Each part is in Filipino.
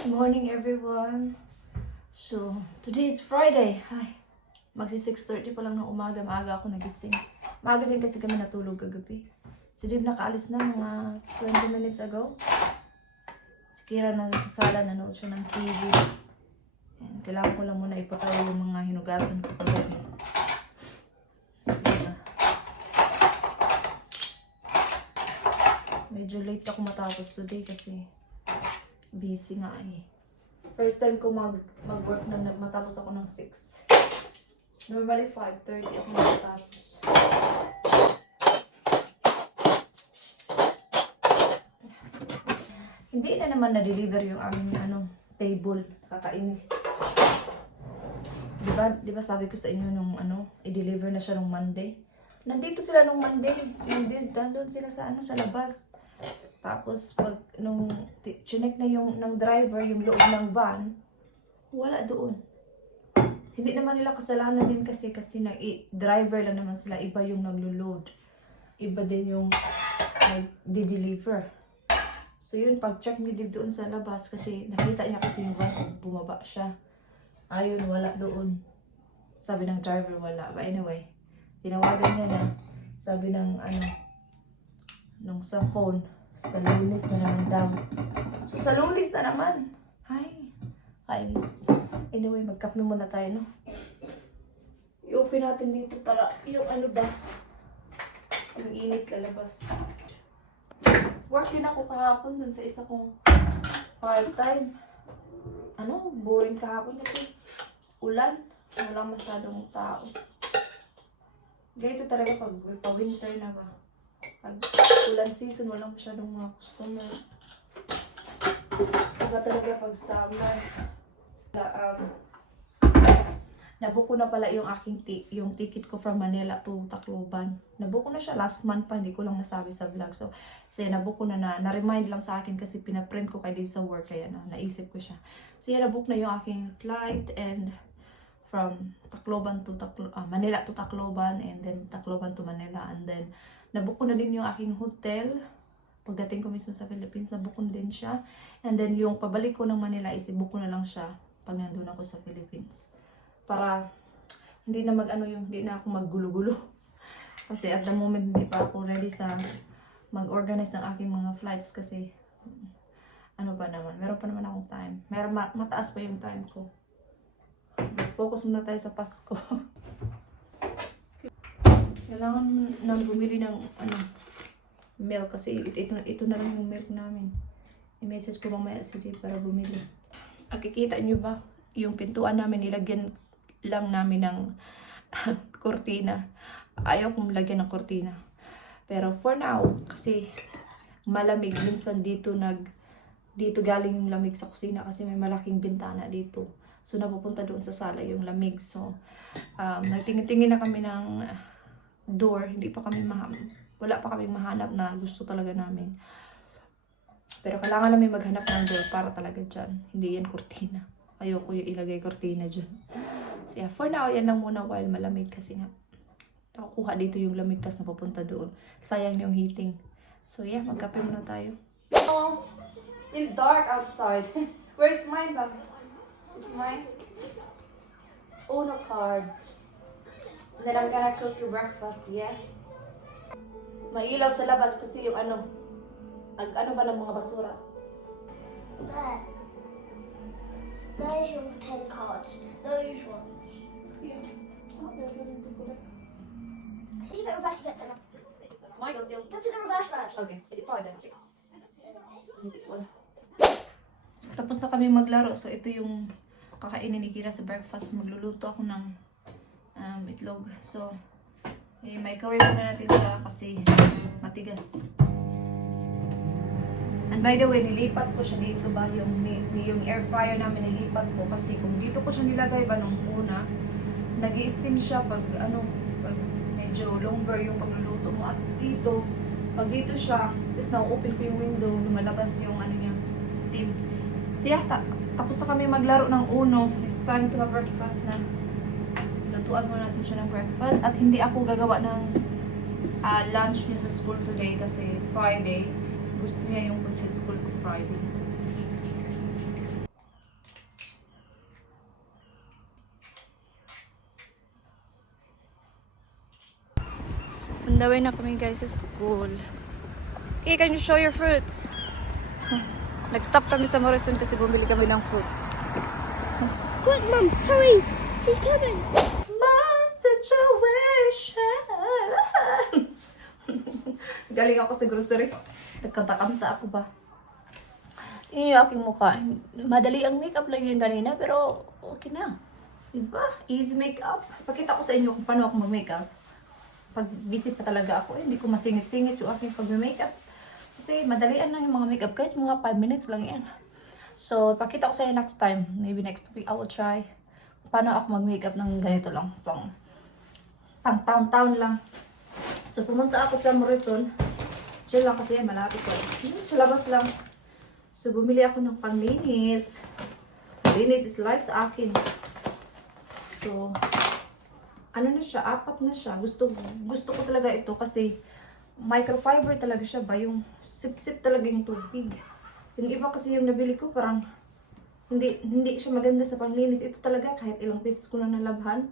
Good morning, everyone. So, today is Friday. Ay, magsi 6:30 pa lang ng umaga. Maaga ako nagising. Maaga din kasi kami natulog kagabi. Si Dave nakaalis na mga 20 minutes ago. Si Kira na sa sala, nanood siya ng TV. Ayan, kailangan ko lang muna ipataw yung mga hinugasan ko kagabi. So, medyo late ako matapos today kasi busy nga eh. First time ko mag-work na matapos ako ng 6. Normally 5:30 ako matapos. Hindi na naman na-deliver yung aming table. Kakainis. Diba sabi ko sa inyo nung i-deliver na siya nung Monday? Nandito sila nung Monday. Nandun sila sa labas. Tapos pag nung chinek na yung ng driver yung loob ng van, wala doon. Hindi naman nila kasalanan din kasi driver lang naman sila, iba yung naglo-load. Iba din yung nag-deliver. So yun, pag-check ni Dave doon sa labas kasi nakita niya kasi yung van, so bumaba siya. Ayun, wala doon. Sabi ng driver wala. But anyway, tinawagan niya na. Sabi ng nung sa phone, sa Lunes na naman daw. So, sa Lunes na naman. Ay, kainis. Anyway, magkape muna tayo, no? I-open natin dito para yung yung init lalabas. Work din ako kahapon dun sa isa kong part-time. Boring kahapon kasi ulan. Walang masyadong tao. Ganito talaga pag winter na ba? Pag ulan season, walang masyadong mga customer. Pagka talaga pag summer, nabuko na pala yung yung ticket ko from Manila to Tacloban. Nabuko na siya last month pa, hindi ko lang nasabi sa vlog. So nabuko na-remind lang sa akin kasi pinaprint ko kay Dave sa work, kaya naisip ko siya. So nabook na yung aking flight and from Tacloban to Manila to Tacloban and then Tacloban to Manila and then nabook ko na din yung aking hotel. Pagdating ko mismo sa Philippines, nabook ko na din siya. And then yung pabalik ko ng Manila, i-book ko na lang siya pag nandun ako sa Philippines. Para hindi na hindi na ako maggulo-gulo. Kasi at the moment, hindi pa ako ready sa mag-organize ng aking mga flights kasi meron pa naman akong time. Mataas pa yung time ko. Focus muna tayo sa Pasko. Kailangan nang bumili ng milk kasi ito na lang yung milk namin. I-message ko mamaya si Jay para bumili. Nakikita nyo ba? Yung pintuan namin nilagyan lang namin ng kortina. Ayaw kong lagyan ng kortina. Pero for now, kasi malamig. Minsan dito galing yung lamig sa kusina kasi may malaking bintana dito. So napupunta doon sa sala yung lamig. So nagtingin-tingin na kami ng door, wala pa kaming mahanap na gusto talaga namin. Pero kailangan namin maghanap ng door para talaga dyan. Hindi yan kortina. Ayoko yung ilagay kortina dyan. So for now, yan lang muna while malamig kasi nga nakukuha dito yung lamig tas napapunta doon. Sayang yung heating. So magkape muna tayo. Oh, still dark outside. Where's mine, ba? Is mine? Uno cards. And then I'm gonna cook your breakfast, yeah? May ilaw sa labas kasi yung ba ng mga basura? There. There's your 10 cards. Those ones. Yeah. Oh, they're going to put it. Leave it reverse again. Michael still. Look at the reverse first. Okay. Is it 5 then? 6? So, tapos na kami maglaro. So, ito yung kakainin ni Kira sa breakfast. Magluluto ako ng itlog. So, microwave na natin siya kasi matigas. And by the way, nilipat ko siya dito ba yung air fryer namin nilipat ko kasi kung dito ko siya nilagay ba nung una, nag-i-steam siya pag medyo longer yung pagluluto mo at dito, pag dito siya, tapos na-open ko yung window, lumalabas yung niya, steam. So tapos na kami maglaro ng Uno. It's time to have breakfast na. Lutuan mo natin siya ng breakfast at hindi ako gagawa ng lunch niya sa school today kasi Friday. Gusto niya yung food sa school ko Friday. Daway na kami guys sa school. Okay, can you show your fruits? Nag-stop kami sa Morrison kasi bumili kami ng fruits. Quick, Mum, hurry! He's coming! My situation. Galing ako sa grocery. Nagkanta-kanta ako ba? Yun yung aking mukha. Madali ang makeup lang yun kanina, pero okay na. Diba? Easy makeup. Pakita ko sa inyo kung paano ako mag-makeup. Pag busy pa talaga ako, hindi ko masingit-singit yung aking pag-makeup. Kasi madalian lang yung mga makeup. Guys, mga 5 minutes lang yan. So, pakita ko sa inyo next time. Maybe next week I will try. Paano ako mag-makeup ng ganito lang. Pang town-town lang. So, pumunta ako sa Morrison. Diyan lang kasi malapit ko. Sa labas lang. So, bumili ako ng panglinis. Linis is life sa akin. So, ano na siya? 4 na siya. Gusto ko talaga ito kasi microfiber talaga siya ba? Yung sip-sip talaga yung tubig. Yung iba kasi yung nabili ko parang hindi siya maganda sa panglinis. Ito talaga kahit ilang beses ko na nalabhan.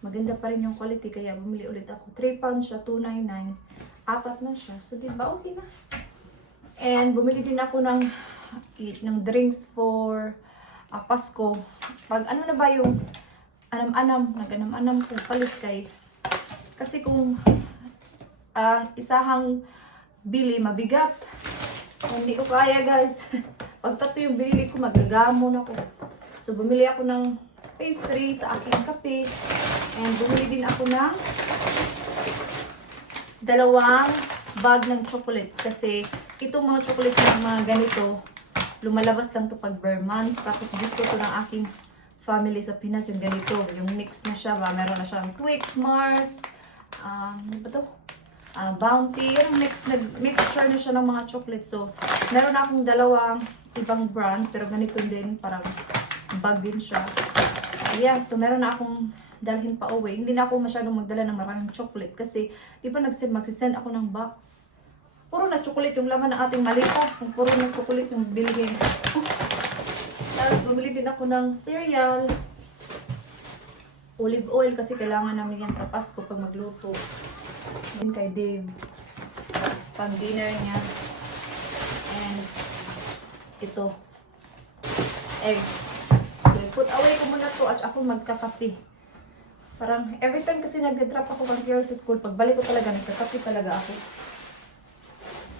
Maganda pa rin yung quality kaya bumili ulit ako. 3 pounds siya, $2.99. 4 na siya. So, diba? Okay na. And bumili din ako ng drinks for Pasko. Pag ano na ba yung nag-anam-anam kung palit kay. Kasi kung isahang bili, mabigat. Hindi ko kaya guys. Pag 3 yung binili ko, magagamon ako. So, bumili ako ng pastry sa aking kape. And bumili din ako ng 2 bag ng chocolates. Kasi itong mga chocolates na mga ganito, lumalabas lang to pag bare months. Tapos gusto ko ng aking family sa Pinas yung ganito. Yung mix na siya ba? Meron na siyang Twix, Mars, ano ba to? Bounty. Yung mixture na siya ng mga chocolates. So, meron na akong 2 ibang brand. Pero ganito din. Parang bag din siya. Yeah, so meron na akong dalhin pa uwi. Hindi na ako masyadong magdala ng maraming chocolate. Kasi, di ba magsisend ako ng box. Puro na chocolate yung laman ng ating malita. Kung puro na chocolate yung bilhin. Tapos, bumili din ako ng cereal. Olive oil kasi kailangan namin yan sa Pasko pag magluto. Din kay Dave. Pang dinner niya. And ito. Eggs. So, put away ko muna to at ako magkakape. Parang every time kasi nag-drop ako pag sa school, pagbalik ko talaga, nagkakape talaga ako.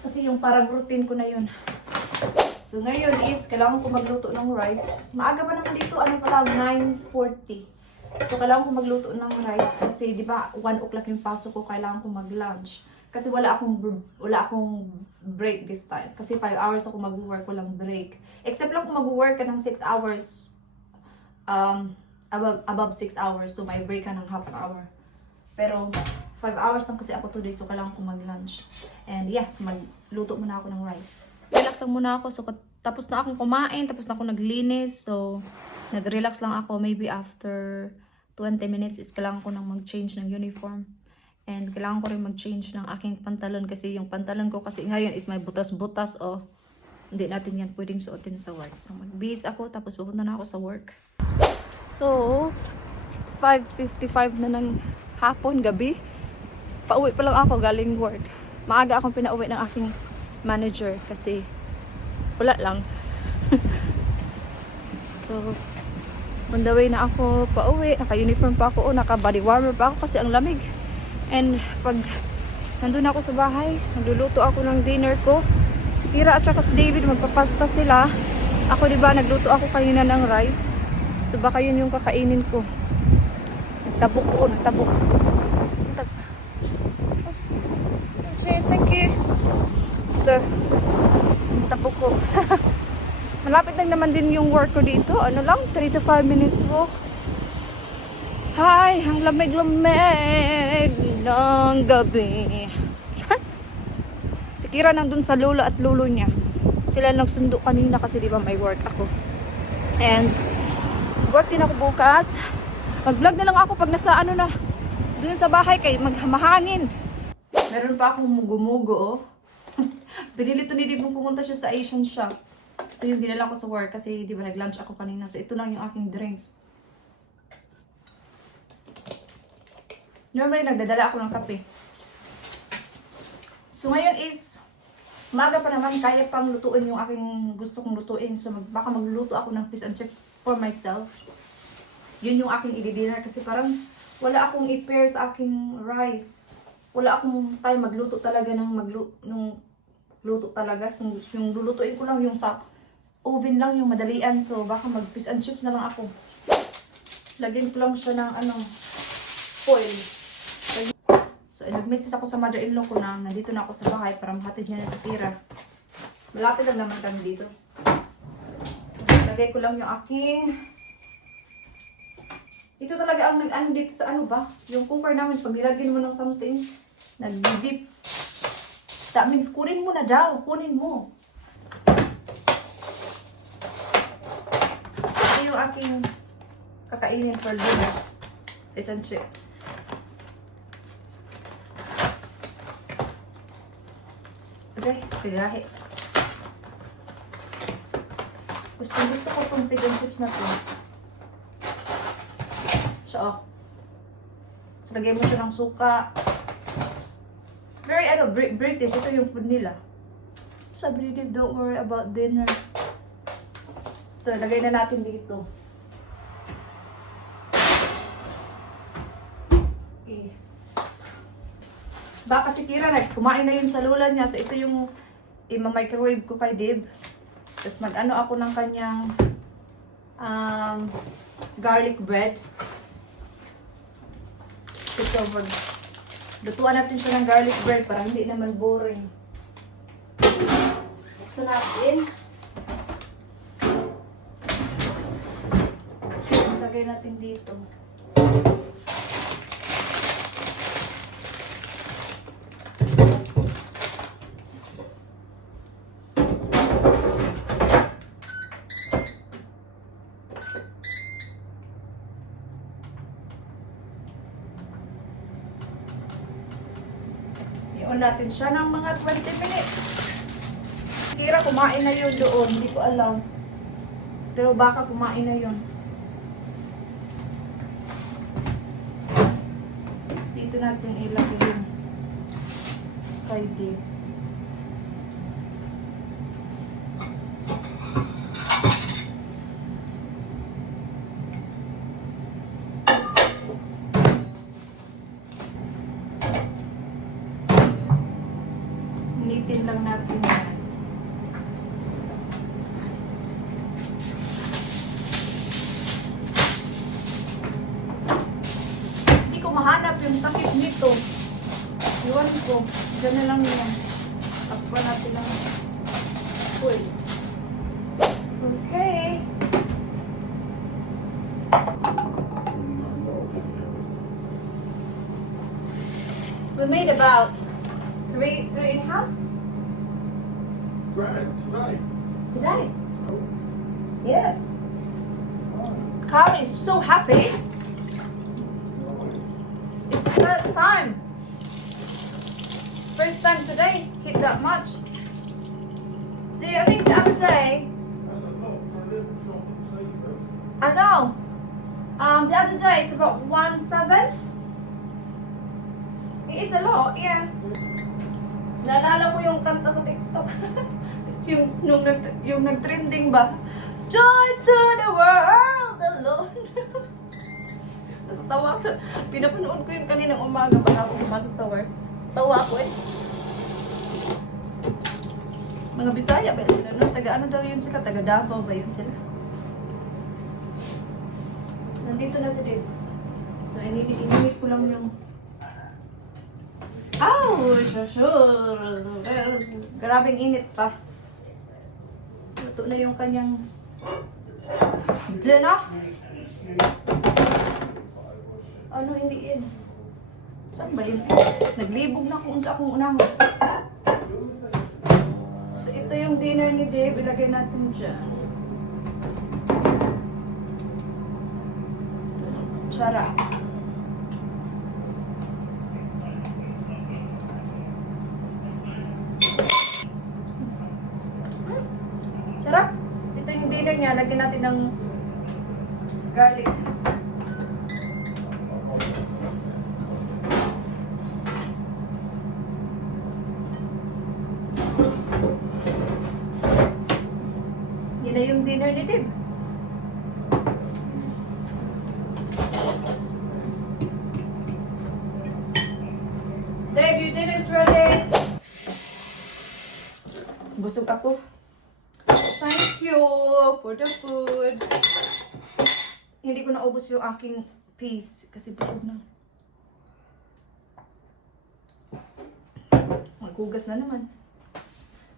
Kasi yung parang routine ko na yun. So, ngayon is, kailangan ko magluto ng rice. Maaga pa naman dito, ano pa lang, 9:40. So, kailangan ko magluto ng rice kasi, di ba, 1 o'clock yung pasok ko, kailangan ko mag-lunch. Kasi wala akong break this time. Kasi 5 hours ako mag-work, walang break. Except lang kung mag-work ka ng 6 hours, above 6 hours, so may break ka ng half an hour. Pero, 5 hours lang kasi ako today, so kailangan ko mag-lunch. And yes, magluto muna ako ng rice. Relax lang muna ako, so tapos na akong kumain, tapos na ako naglinis, so nag-relax lang ako. Maybe after 20 minutes is kailangan ko nang mag-change ng uniform. And kailangan ko rin mag-change ng aking pantalon kasi yung pantalon ko kasi ngayon is may butas-butas o hindi natin yan pwedeng suotin sa work. So mag-bihis ako tapos pupunta na ako sa work. So 5:55 na ng hapon, gabi. Pauwi pa lang ako galing work. Maaga akong pinauwi ng aking manager kasi wala lang. So on the way na ako pauwi, naka-uniform pa ako, naka-body warmer pa ako kasi ang lamig. And pag nandun ako sa bahay, nagluluto ako ng dinner ko. Si Kira at saka si David magpapasta sila. Ako diba, nagluto ako kanina ng rice. So baka yun yung kakainin ko. Nagtabok ko, nagtabok. Cheers, thank you. So, nagtabok ko. Malapit lang naman din yung work ko dito. Ano lang, 3 to 5 minutes walk. Hi, ang lamig-lamig ng gabi. Si Kira nandun sa lolo at lolo niya. Sila nagsundo kanina kasi di ba may work ako. And work din ako bukas. Mag-vlog na lang ako pag nasa ano na, dun sa bahay kay mahangin. Meron pa akong mugo-mugo oh. Binili to ni Dibong, pumunta siya sa Asian shop. Ito yung dinala ko sa work kasi di ba nag-lunch ako kanina. So ito lang yung aking drinks. Normally, nagdadala ako ng kape. So ngayon is, maga pa naman, kaya pang lutuin yung aking gusto kong lutuin. So baka magluluto ako ng fish and chips for myself. Yun yung aking i-dinner kasi parang wala akong i-pair sa aking rice. Wala akong time magluto talaga nung luto talaga. So, yung lulutuin ko lang yung sa oven lang, yung madalian. So baka mag fish and chips na lang ako. Lagyan ko lang siya ng foil. So, nag-message ako sa mother-in-law ko na nandito na ako sa bahay para mahatid niya na sa tira. Malapit lang naman kami dito. So, lagay ko lang yung aking... Ito talaga ang nag-ano dito sa yung cooker namin. Pag nilagyan mo ng something, nag-dip. That means, kunin mo na daw. Kunin mo. Ito yung aking kakainin for dinner. Fish and chips. Okay, tigahe. Gusto ko itong fish and chips na to. So, so lagay mo siya ng suka. Very, British. Ito yung food nila. Sabi nila, don't worry about dinner. So, lagay na natin dito. Okay. Baka si Kira kumain na yun sa lula niya. So, ito yung i-microwave ko kay Dib. Tapos mag-ano ako ng kanyang garlic bread. Ito, lutuan natin siya ng garlic bread para hindi naman boring. Buksan natin. Lagay natin dito. I-on natin siya ng mga 20 minutes. Kira kumain na yun doon, hindi ko alam. Pero baka kumain na yun. Dito natin ilagay yung kay Dave. Initin lang natin yan. Hindi ko mahanap yung takip nito. Iwan ko. Gana lang yan. Takpan natin lang. Uy. Okay. We made about three and a half Grand today. today. Yeah. Karen is so happy. It's the first time. First time today hit that much. I think the other day, That's a lot for a little chocolate seafood. I know. The other day it's about 1.7. It is a lot, yeah. Naalala ko yung kanta sa TikTok. yung nag-trending ba? Joy to the world alone. Tawa ko. Pinapanood ko yung kaninang umaga bago ako pumasok sa work. Tawa ko eh. Mga Bisaya ba sila? No? Taga ano daw yun sila? Taga Davao ba yun sila? Nandito na si Dave. So, ininit ko lang yung... sure. Grabing init pa. Luto na yung kanyang dinner. Ano hindi yun? Saan ba yun? Naglibog na kung sa akong unahon. So ito yung dinner ni Dave. Ilagay natin dyan. Sarap. Sarap. So ito yung dinner niya. Lagyan natin ng garlic. na yung dinner ni Dib. Dave, your dinner's ready. Busog ako. Thank you for the food. Hindi ko naubos yung aking piece kasi busog na. Maghugas na naman.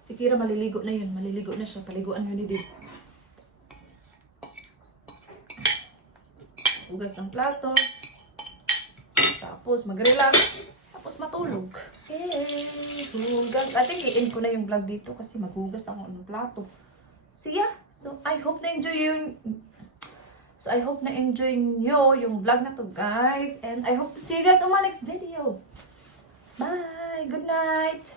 Si Kira maliligo na yun. Maliligo na siya. Paliguan yun ni Dave. Hugas ng plato. Tapos mag-relax. Tapos matulog. Hugas. I think i-end ko na yung vlog dito kasi maghugas ako ng plato. So yeah. So I hope na-enjoy nyo yung vlog na to, guys. And I hope to see you guys on my next video. Bye! Good night!